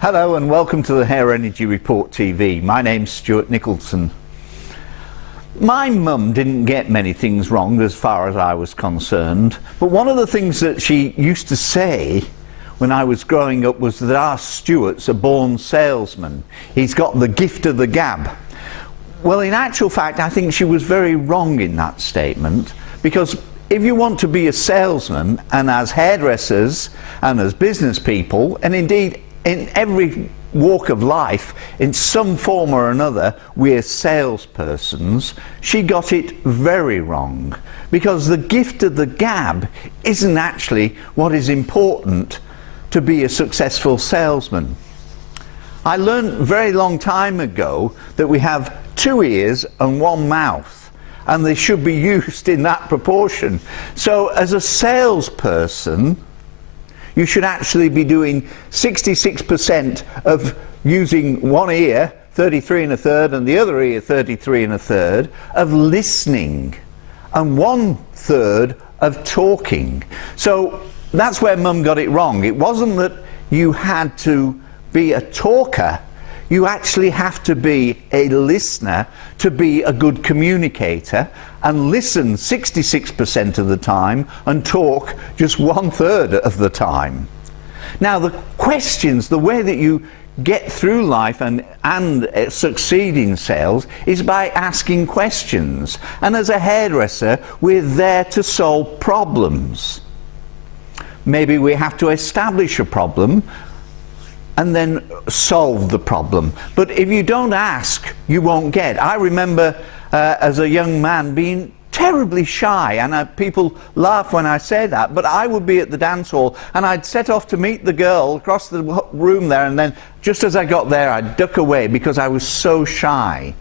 Hello and welcome to the Hair Energy Report TV. My name's Stuart Nicholson. My mum didn't get many things wrong as far as I was concerned, but one of the things that she used to say when I was growing up was that our Stuart's a born salesman. He's got the gift of the gab. Well, in actual fact, I think she was very wrong in that statement, because if you want to be a salesman, and as hairdressers and as business people, and indeed in every walk of life, in some form or another, we're salespersons, she got it very wrong, because the gift of the gab isn't actually what is important to be a successful salesman. I learned a very long time ago that we have 2 ears and 1 mouth, and they should be used in that proportion. So as a salesperson, you should actually be doing 66% of using 1 ear, 33 1/3, and the other ear, 33 1/3, of listening, and 1/3 of talking. So that's where Mum got it wrong. It wasn't that you had to be a talker. You actually have to be a listener to be a good communicator, and listen 66% of the time and talk just 1/3 of the time. Now the questions, the way that you get through life and succeed in sales is by asking questions. And as a hairdresser, we're there to solve problems. Maybe we have to establish a problem and then solve the problem. But if you don't ask, you won't get. I remember as a young man being terribly shy, and people laugh when I say that, but I would be at the dance hall and I'd set off to meet the girl across the room there, and then just as I got there I'd duck away because I was so shy.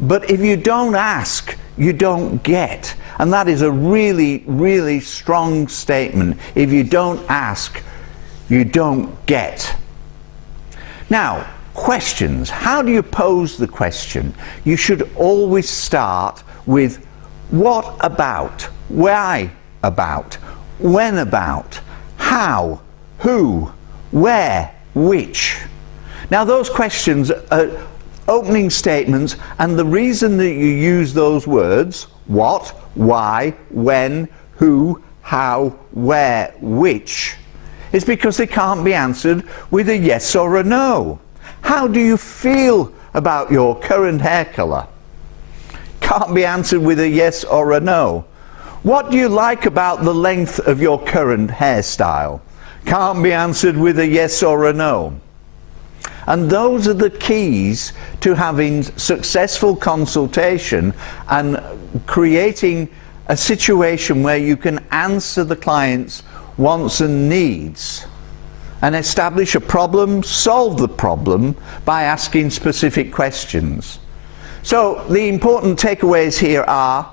But if you don't ask, you don't get. And that is a really, really strong statement. If you don't ask, you don't get. Now, questions. How do you pose the question? You should always start with what about, why about, when about, how, who, where, which. Now those questions are opening statements, and the reason that you use those words, what, why, when, who, how, where, which, is because they can't be answered with a yes or a no. How do you feel about your current hair colour? Can't be answered with a yes or a no. What do you like about the length of your current hairstyle? Can't be answered with a yes or a no. And those are the keys to having successful consultation and creating a situation where you can answer the client's wants and needs, and establish a problem, solve the problem by asking specific questions. So the important takeaways here are: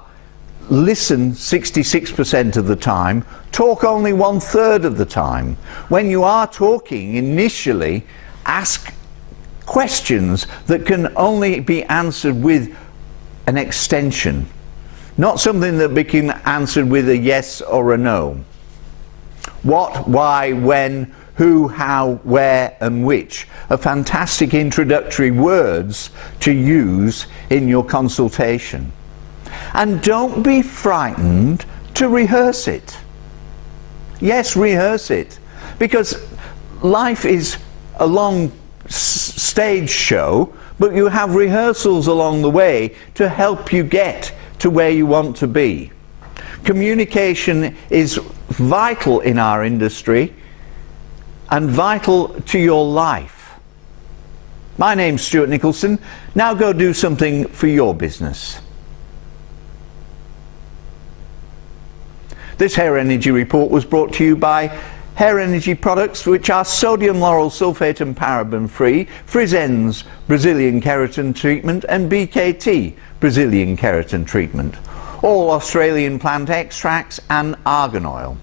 listen 66% of the time, talk only 1/3 of the time. When you are talking, initially ask questions that can only be answered with an extension, not something that can be answered with a yes or a no. What, why, when, who, how, where, and which are fantastic introductory words to use in your consultation. And don't be frightened to rehearse it. Yes, rehearse it, because life is a long stage show, but you have rehearsals along the way to help you get to where you want to be. Communication is vital in our industry and vital to your life. My name's Stuart Nicholson. Now go do something for your business. This Hair Energy Report was brought to you by Hair Energy Products, which are sodium lauryl sulfate and paraben free, Frizzens Brazilian Keratin Treatment, and BKT Brazilian Keratin Treatment. All Australian plant extracts and argan oil.